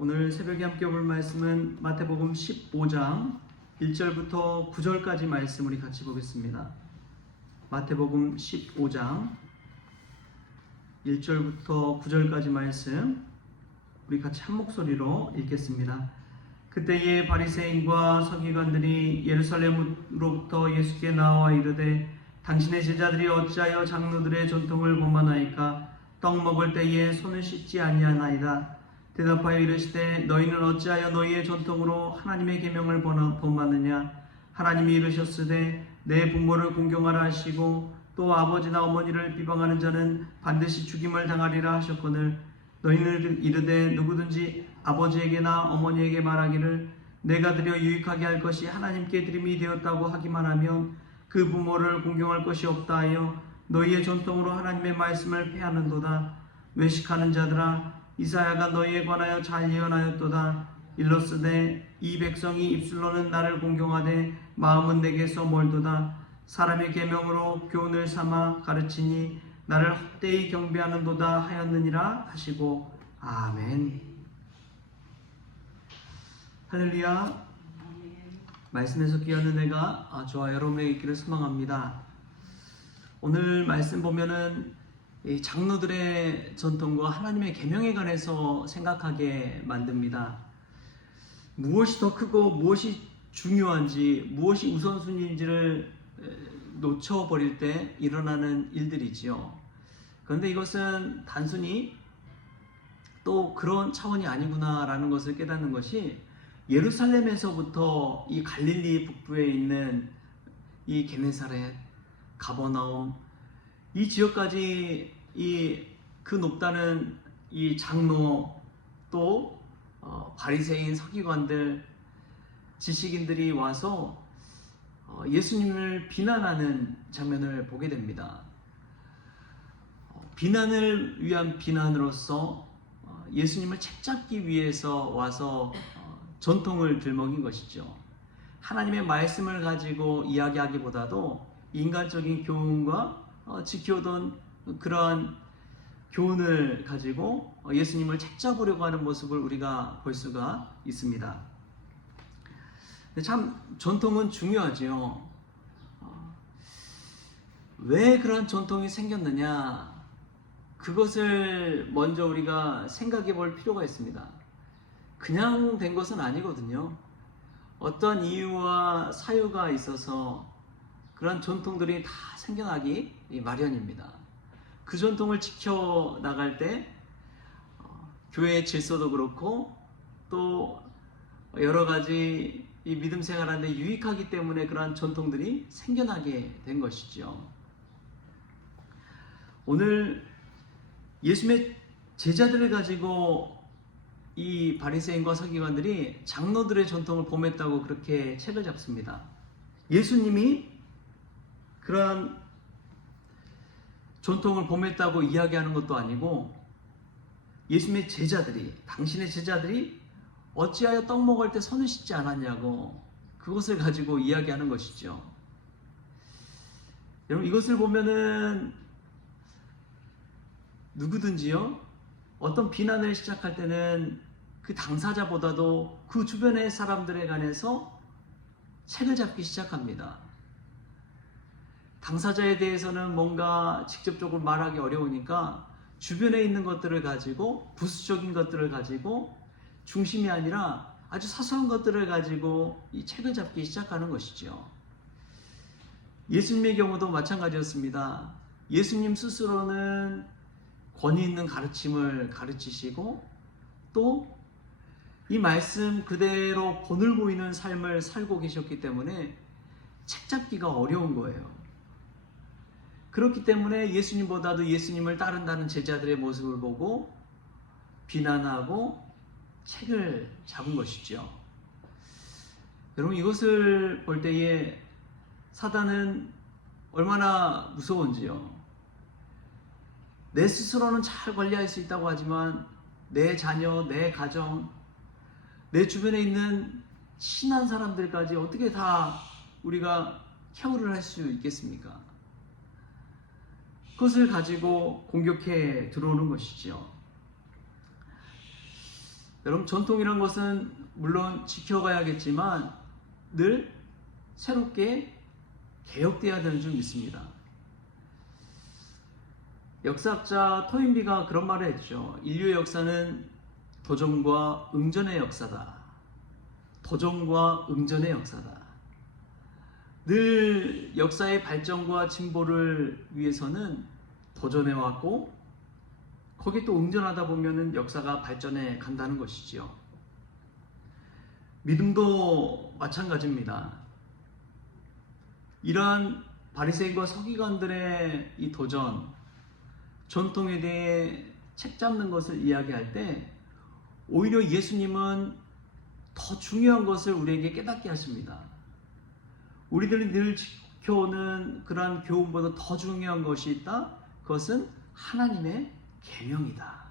오늘 새벽에 함께 볼 말씀은 마태복음 15장 1절부터 9절까지 말씀 우리 같이 보겠습니다. 마태복음 15장 1절부터 9절까지 말씀 우리 같이 한 목소리로 읽겠습니다. 그때에 바리새인과 서기관들이 예루살렘으로부터 예수께 나와 이르되 당신의 제자들이 어찌하여 장로들의 전통을 범하나이까? 떡 먹을 때에 손을 씻지 아니하나이다. 대답하여 이르시되 너희는 어찌하여 너희의 전통으로 하나님의 계명을 범하느냐? 하나님이 이르셨으되 내 부모를 공경하라 하시고 또 아버지나 어머니를 비방하는 자는 반드시 죽임을 당하리라 하셨거늘 너희는 이르되 누구든지 아버지에게나 어머니에게 말하기를 내가 드려 유익하게 할 것이 하나님께 드림이 되었다고 하기만 하면 그 부모를 공경할 것이 없다 하여 너희의 전통으로 하나님의 말씀을 폐하는도다. 외식하는 자들아, 이사야가 너희에 관하여 잘 예언하였도다. 일러스되 이 백성이 입술로는 나를 공경하되 마음은 내게서 멀도다. 사람의 계명으로 교훈을 삼아 가르치니 나를 헛되이 경배하는도다 하였느니라 하시고 아멘. 할렐루야. 말씀에서 귀한 은혜가 저와 여러분에게 있기를 소망합니다. 오늘 말씀 보면은 이 장로들의 전통과 하나님의 계명에 관해서 생각하게 만듭니다. 무엇이 더 크고 무엇이 중요한지, 무엇이 우선순위인지를 놓쳐버릴 때 일어나는 일들이지요. 그런데 이것은 단순히 또 그런 차원이 아니구나라는 것을 깨닫는 것이 예루살렘에서부터 이 갈릴리 북부에 있는 이 게네사렛, 가버나움 이 지역까지 그 높다는 이 장로 또 바리새인 서기관들 지식인들이 와서 예수님을 비난하는 장면을 보게 됩니다. 비난을 위한 비난으로서 예수님을 책잡기 위해서 와서 전통을 들먹인 것이죠. 하나님의 말씀을 가지고 이야기하기보다도 인간적인 교훈과 지켜오던 그러한 교훈을 가지고 예수님을 책잡으려고 하는 모습을 우리가 볼 수가 있습니다. 참 전통은 중요하죠. 왜 그런 전통이 생겼느냐? 그것을 먼저 우리가 생각해 볼 필요가 있습니다. 그냥 된 것은 아니거든요. 어떤 이유와 사유가 있어서 그런 전통들이 다 생겨나기 마련입니다. 그 전통을 지켜나갈 때 교회의 질서도 그렇고 또 여러 가지 이 믿음 생활하는데 유익하기 때문에 그러한 전통들이 생겨나게 된 것이죠. 오늘 예수님의 제자들을 가지고 이 바리새인과 서기관들이 장로들의 전통을 범했다고 그렇게 책을 잡습니다. 예수님이 그러한 전통을 범했다고 이야기하는 것도 아니고 예수님의 제자들이, 당신의 제자들이 어찌하여 떡 먹을 때 손을 씻지 않았냐고 그것을 가지고 이야기하는 것이죠. 여러분 이것을 보면은 누구든지요 어떤 비난을 시작할 때는 그 당사자보다도 그 주변의 사람들에 관해서 책을 잡기 시작합니다. 당사자에 대해서는 뭔가 직접적으로 말하기 어려우니까 주변에 있는 것들을 가지고 부수적인 것들을 가지고 중심이 아니라 아주 사소한 것들을 가지고 이 책을 잡기 시작하는 것이죠. 예수님의 경우도 마찬가지였습니다. 예수님 스스로는 권위 있는 가르침을 가르치시고 또 이 말씀 그대로 본을 보이는 삶을 살고 계셨기 때문에 책 잡기가 어려운 거예요. 그렇기 때문에 예수님보다도 예수님을 따른다는 제자들의 모습을 보고 비난하고 책을 잡은 것이죠. 여러분 이것을 볼 때에 사단은 얼마나 무서운지요. 내 스스로는 잘 관리할 수 있다고 하지만 내 자녀, 내 가정, 내 주변에 있는 친한 사람들까지 어떻게 다 우리가 케어를 할 수 있겠습니까? 그것을 가지고 공격해 들어오는 것이죠. 여러분, 전통이란 것은 물론 지켜가야겠지만 늘 새롭게 개혁돼야 되는 줄 믿습니다. 역사학자 토인비가 그런 말을 했죠. 인류의 역사는 도전과 응전의 역사다. 도전과 응전의 역사다. 늘 역사의 발전과 진보를 위해서는 도전해왔고, 거기에 또 응전하다 보면은 역사가 발전해 간다는 것이지요. 믿음도 마찬가지입니다. 이러한 바리새인과 서기관들의 이 도전, 전통에 대해 책 잡는 것을 이야기할 때 오히려 예수님은 더 중요한 것을 우리에게 깨닫게 하십니다. 우리들이 늘 지켜오는 그러한 교훈보다 더 중요한 것이 있다. 그것은 하나님의 계명이다.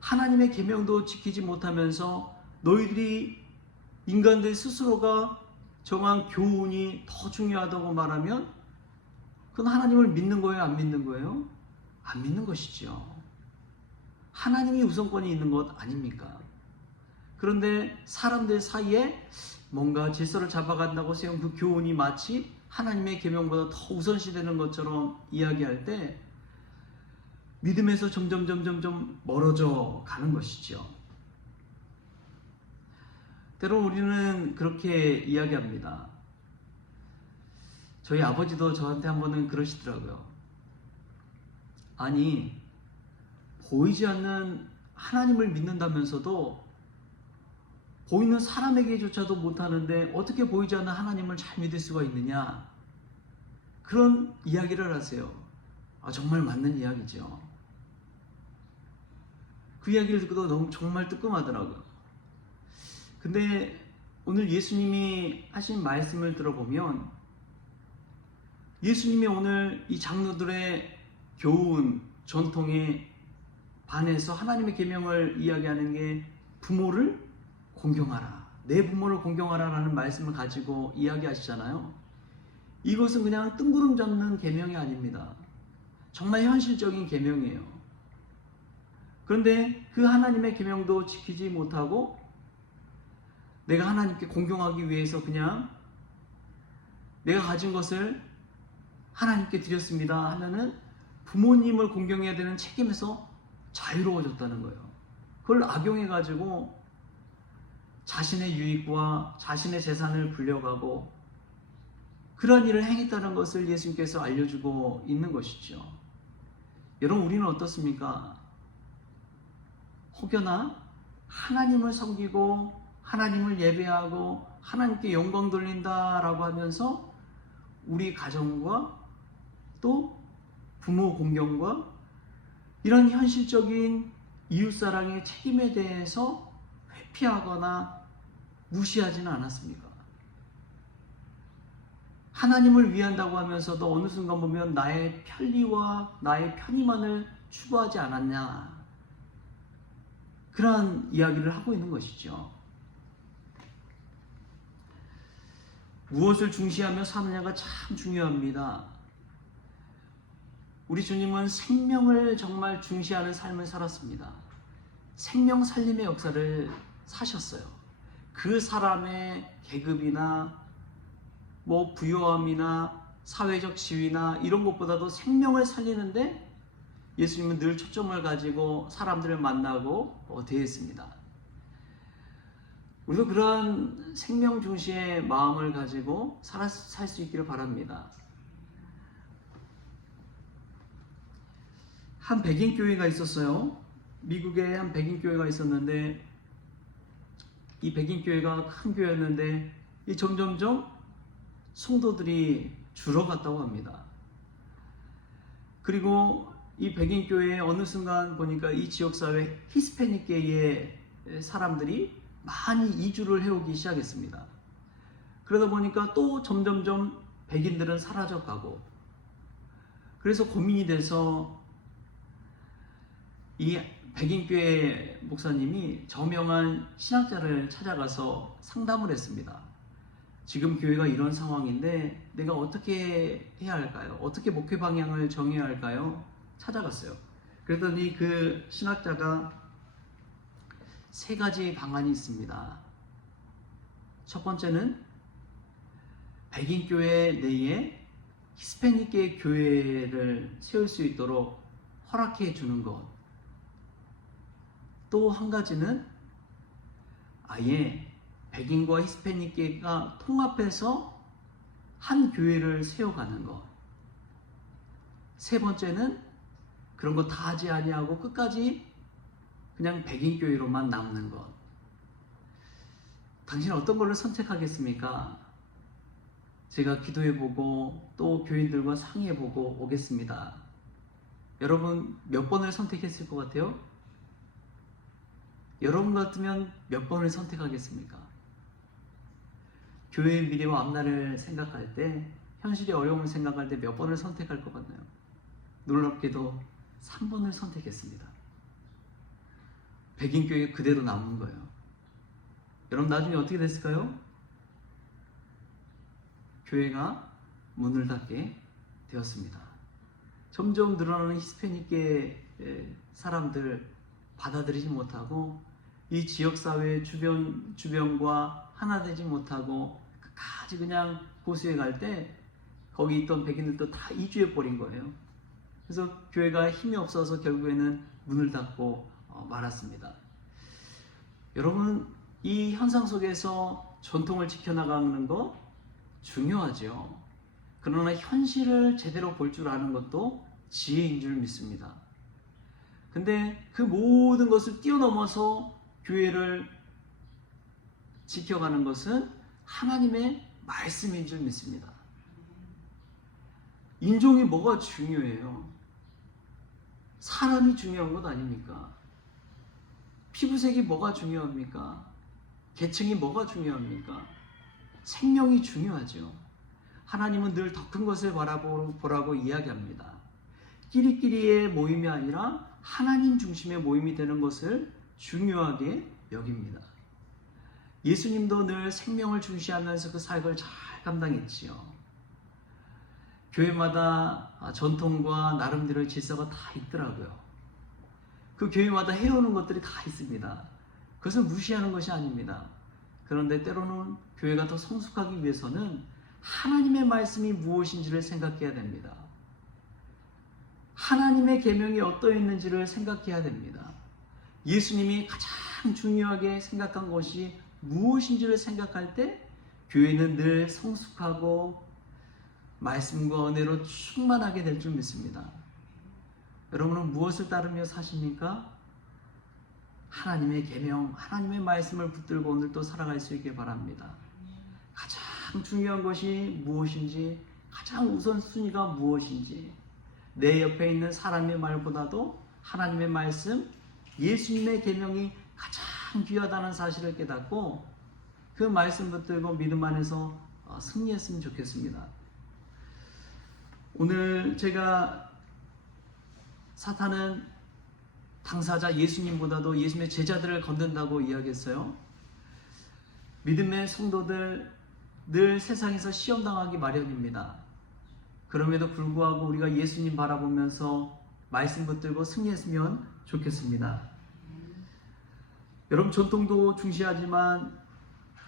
하나님의 계명도 지키지 못하면서 너희들이 인간들 스스로가 정한 교훈이 더 중요하다고 말하면 그건 하나님을 믿는 거예요? 안 믿는 거예요? 안 믿는 것이죠. 하나님이 우선권이 있는 것 아닙니까? 그런데 사람들 사이에 뭔가 질서를 잡아간다고 세운 그 교훈이 마치 하나님의 계명보다 더 우선시되는 것처럼 이야기할 때 믿음에서 점점 멀어져 가는 것이죠. 때로 우리는 그렇게 이야기합니다. 저희 아버지도 저한테 한 번은 그러시더라고요. 아니, 보이지 않는 하나님을 믿는다면서도 보이는 사람에게조차도 못하는데 어떻게 보이지 않는 하나님을 잘 믿을 수가 있느냐, 그런 이야기를 하세요. 정말 맞는 이야기죠. 그 이야기를 듣고도 너무 정말 뜨끔하더라고요. 근데 오늘 예수님이 하신 말씀을 들어보면 예수님이 오늘 이 장로들의 교훈, 전통에 반해서 하나님의 계명을 이야기하는 게 부모를 공경하라, 내 부모를 공경하라 라는 말씀을 가지고 이야기하시잖아요. 이것은 그냥 뜬구름 잡는 계명이 아닙니다. 정말 현실적인 계명이에요. 그런데 그 하나님의 계명도 지키지 못하고 내가 하나님께 공경하기 위해서 그냥 내가 가진 것을 하나님께 드렸습니다 하면은 부모님을 공경해야 되는 책임에서 자유로워졌다는 거예요. 그걸 악용해가지고 자신의 유익과 자신의 재산을 불려가고 그런 일을 행했다는 것을 예수님께서 알려주고 있는 것이죠. 여러분, 우리는 어떻습니까? 혹여나 하나님을 섬기고 하나님을 예배하고 하나님께 영광 돌린다라고 하면서 우리 가정과 또 부모 공경과 이런 현실적인 이웃사랑의 책임에 대해서 회피하거나 무시하지는 않았습니까? 하나님을 위한다고 하면서도 어느 순간 보면 나의 편리와 나의 편의만을 추구하지 않았냐, 그러한 이야기를 하고 있는 것이죠. 무엇을 중시하며 사느냐가 참 중요합니다. 우리 주님은 생명을 정말 중시하는 삶을 살았습니다. 생명 살림의 역사를 사셨어요. 그 사람의 계급이나 부유함이나 사회적 지위나 이런 것보다도 생명을 살리는데 예수님은 늘 초점을 가지고 사람들을 만나고 대했습니다. 우리도 그러한 생명 중시의 마음을 가지고 살 수 있기를 바랍니다. 한 백인 교회가 있었어요. 미국에 한 백인 교회가 있었는데 이 백인 교회가 큰 교회였는데 점점점 성도들이 줄어갔다고 합니다. 그리고 이 백인 교회에 어느 순간 보니까 이 지역사회 히스패닉계의 사람들이 많이 이주를 해오기 시작했습니다. 그러다 보니까 또 점점점 백인들은 사라져가고, 그래서 고민이 돼서 이 백인교회 목사님이 저명한 신학자를 찾아가서 상담을 했습니다. 지금 교회가 이런 상황인데 내가 어떻게 해야 할까요? 어떻게 목회 방향을 정해야 할까요? 찾아갔어요. 그랬더니 그 신학자가 세 가지 방안이 있습니다. 첫 번째는 백인교회 내에 히스패닉계 교회를 세울 수 있도록 허락해 주는 것. 또 한 가지는 아예 백인과 히스패닉계가 통합해서 한 교회를 세워가는 것. 세 번째는 그런 거 다 하지 아니하고 끝까지 그냥 백인교회로만 남는 것. 당신은 어떤 걸로 선택하겠습니까? 제가 기도해보고 또 교인들과 상의해보고 오겠습니다. 여러분 몇 번을 선택했을 것 같아요? 여러분 같으면 몇 번을 선택하겠습니까? 교회의 미래와 앞날을 생각할 때, 현실의 어려움을 생각할 때 몇 번을 선택할 것 같나요? 놀랍게도 3번을 선택했습니다. 백인교회 그대로 남은 거예요. 여러분 나중에 어떻게 됐을까요? 교회가 문을 닫게 되었습니다. 점점 늘어나는 히스패닉계 사람들 받아들이지 못하고 이 지역사회 주변과 하나 되지 못하고 끝까지 그냥 고수에 갈 때 거기 있던 백인들도 다 이주해 버린 거예요. 그래서 교회가 힘이 없어서 결국에는 문을 닫고 말았습니다. 여러분 이 현상 속에서 전통을 지켜나가는 거 중요하죠. 그러나 현실을 제대로 볼 줄 아는 것도 지혜인 줄 믿습니다. 근데 그 모든 것을 뛰어넘어서 교회를 지켜가는 것은 하나님의 말씀인 줄 믿습니다. 인종이 뭐가 중요해요? 사람이 중요한 것 아닙니까? 피부색이 뭐가 중요합니까? 계층이 뭐가 중요합니까? 생명이 중요하죠. 하나님은 늘 더 큰 것을 바라보라고 이야기합니다. 끼리끼리의 모임이 아니라 하나님 중심의 모임이 되는 것을 중요하게 여깁니다. 예수님도 늘 생명을 중시하면서 그 사역을 잘 감당했지요. 교회마다 전통과 나름대로의 질서가 다 있더라고요. 그 교회마다 해오는 것들이 다 있습니다. 그것을 무시하는 것이 아닙니다. 그런데 때로는 교회가 더 성숙하기 위해서는 하나님의 말씀이 무엇인지를 생각해야 됩니다. 하나님의 계명이 어떠 있는지를 생각해야 됩니다. 예수님이 가장 중요하게 생각한 것이 무엇인지를 생각할 때 교회는 늘 성숙하고 말씀과 은혜로 충만하게 될 줄 믿습니다. 여러분은 무엇을 따르며 사십니까? 하나님의 계명, 하나님의 말씀을 붙들고 오늘도 살아갈 수 있게 바랍니다. 가장 중요한 것이 무엇인지, 가장 우선순위가 무엇인지, 내 옆에 있는 사람의 말보다도 하나님의 말씀, 예수님의 계명이 가장 귀하다는 사실을 깨닫고 그 말씀 붙들고 믿음 안에서 승리했으면 좋겠습니다. 오늘 제가 사탄은 당사자 예수님보다도 예수님의 제자들을 건든다고 이야기했어요. 믿음의 성도들 늘 세상에서 시험당하기 마련입니다. 그럼에도 불구하고 우리가 예수님 바라보면서 말씀 붙들고 승리했으면 좋겠습니다. 여러분 전통도 중시하지만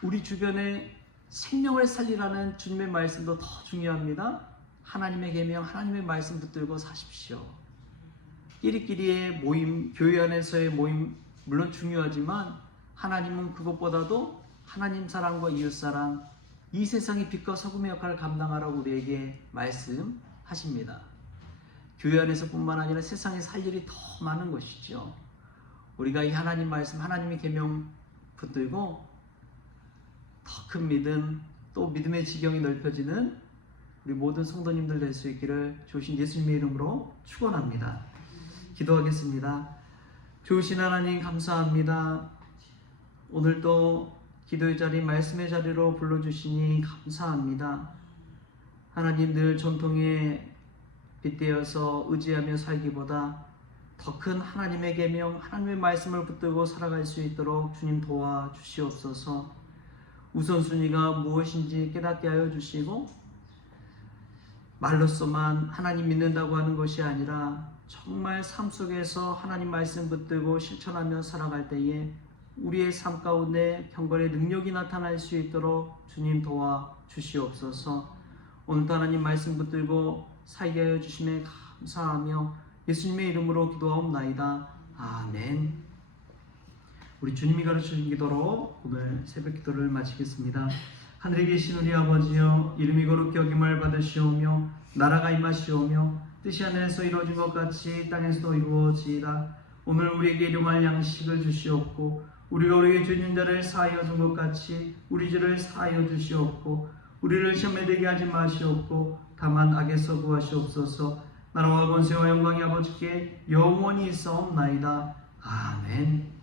우리 주변에 생명을 살리라는 주님의 말씀도 더 중요합니다. 하나님의 계명, 하나님의 말씀 붙들고 사십시오. 끼리끼리의 모임, 교회 안에서의 모임 물론 중요하지만 하나님은 그것보다도 하나님 사랑과 이웃 사랑, 이 세상의 빛과 소금의 역할을 감당하라고 우리에게 말씀하십니다. 교회 안에서뿐만 아니라 세상에서 할 일이 더 많은 것이죠. 우리가 이 하나님 말씀, 하나님의 계명 붙들고 더 큰 믿음, 또 믿음의 지경이 넓혀지는 우리 모든 성도님들 될 수 있기를 주신 예수님의 이름으로 축원합니다. 기도하겠습니다. 좋으신 하나님 감사합니다. 오늘도 기도의 자리, 말씀의 자리로 불러주시니 감사합니다. 하나님 늘 전통에 빗대어서 의지하며 살기보다 더 큰 하나님의 계명, 하나님의 말씀을 붙들고 살아갈 수 있도록 주님 도와주시옵소서. 우선순위가 무엇인지 깨닫게 하여 주시고 말로서만 하나님 믿는다고 하는 것이 아니라 정말 삶 속에서 하나님 말씀 붙들고 실천하며 살아갈 때에 우리의 삶 가운데 경건의 능력이 나타날 수 있도록 주님 도와 주시옵소서. 오늘도 하나님 말씀 붙들고 살게 하여 주심에 감사하며 예수님의 이름으로 기도하옵나이다. 아멘. 우리 주님이 가르쳐준 기도로 오늘 새벽 기도를 마치겠습니다. 하늘에 계신 우리 아버지여, 이름이 거룩히 여김을 받으시오며 나라가 임하시오며 뜻이 하늘에서 이루어진 것 같이 땅에서도 이루어지이다. 오늘 우리에게 일용할 양식을 주시옵고 우리가 우리에게 죄 있는 자를 사하여 준 것 같이 우리 죄를 사하여 주시옵고 우리를 시험에 들게 하지 마시옵고 다만 악에서 구하시옵소서. 나라와 권세와 영광이 아버지께 영원히 있사옵나이다. 아멘.